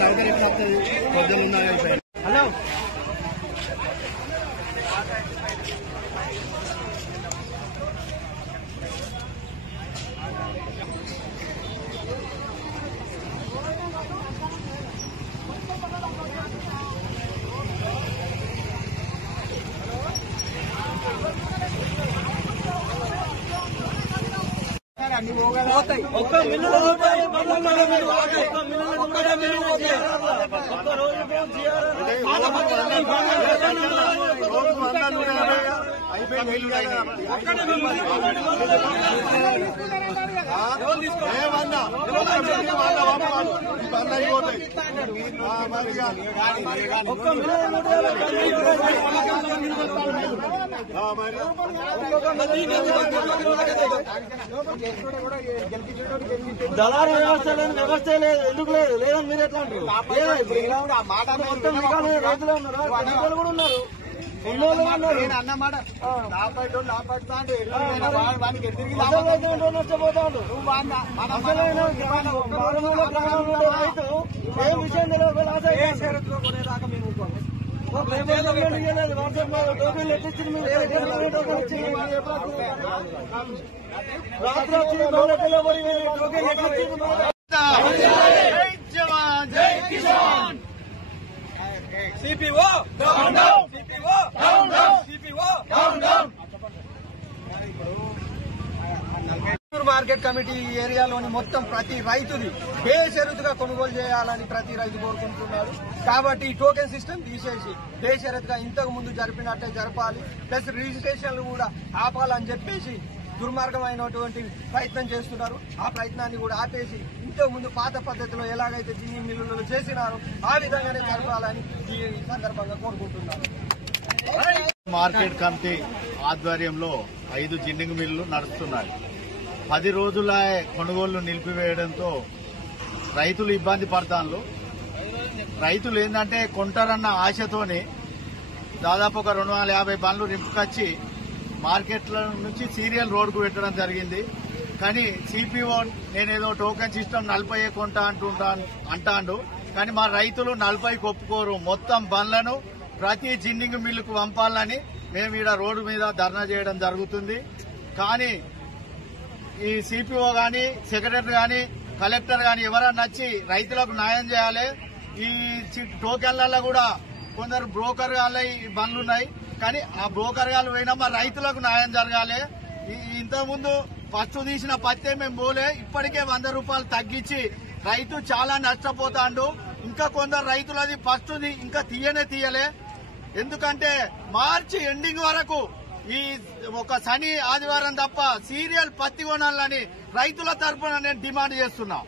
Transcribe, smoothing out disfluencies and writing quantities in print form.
నౌకరీ వస్తుంది పొద్దున్న హలో ఒక్క మిల్లు దళారు వ్యవస్థ లేదు ఎందుకు లేదు లేదని మీరు ఎట్లా అంటారు? రైతులు ఉన్నారు కూడా ఉన్నారు అన్నమాట నష్టపోతాడు రైతు ఏం విషయం తెలియదు కొనేదాకా మేము రాత్రి వచ్చి సిపిఓ మార్కెట్ కమిటీ ఏరియాలోని మొత్తం ప్రతి రైతుని బేషరతుగా కొనుగోలు చేయాలని ప్రతి రైతు కోరుకుంటున్నారు. కాబట్టి ఈ టోకెన్ సిస్టమ్ తీసేసి బేషరతుగా ఇంతకు ముందు జరిపినట్టే జరపాలి, ప్లస్ రిజిస్ట్రేషన్లు కూడా ఆపాలని చెప్పేసి దుర్మార్గమైనటువంటి ప్రయత్నం చేస్తున్నారు. ఆ ప్రయత్నాన్ని కూడా ఆపేసి ఇంతకు ముందు పాత పద్ధతిలో ఎలాగైతే జిన్నింగ్ మిల్లులు చేసినారో ఆ విధంగానే జరపాలని ఈ సందర్భంగా కోరుకుంటున్నారు. మార్కెట్ కమిటీ ఆధ్వర్యంలో 5 జిన్నింగ్ మిల్లులు నడుస్తున్నాయి. 10 రోజుల కొనుగోళ్లు నిలిపివేయడంతో రైతులు ఇబ్బంది పడతారు. రైతులు ఏంటంటే కొంటారన్న ఆశతోని దాదాపు ఒక 250 బండ్లు రింపుకొచ్చి మార్కెట్ల నుంచి సీరియల్ రోడ్డుకు పెట్టడం జరిగింది. కానీ సిపిఓ నేనేదో టోకెన్ సిస్టమ్ 40 కొంటా అంటాడు. కానీ మా రైతులు 40కి ఒప్పుకోరు. మొత్తం బండ్లను ప్రతి జిన్నింగ్ మిల్లుకు పంపాలని మేము ఈడ రోడ్డు మీద ధర్నా చేయడం జరుగుతుంది. కానీ ఈ సిపిఓ గాని సెక్రటరీ గాని కలెక్టర్ గాని ఎవరన్నా వచ్చి రైతులకు న్యాయం చేయాలి. ఈ టోకెన్లలో కూడా కొందరు బ్రోకర్ గాళ్ళ బండ్లున్నాయి. కానీ ఆ బ్రోకర్ గాళ్ళు పోయినా మా రైతులకు న్యాయం జరగాలి. ఇంతకుముందు ఫస్ట్ తీసిన పత్తే మేము పోలే, ఇప్పటికే 100 రూపాయలు తగ్గించి రైతు చాలా నష్టపోతాడు. ఇంకా కొందరు రైతులది ఫస్ట్ ఇంకా తీయలే. ఎందుకంటే మార్చి ఎండింగ్ వరకు ఈ ఒక శని ఆదివారం తప్ప సీరియల్ పత్తి కొనాలని రైతుల తరఫున నేను డిమాండ్ చేస్తున్నా.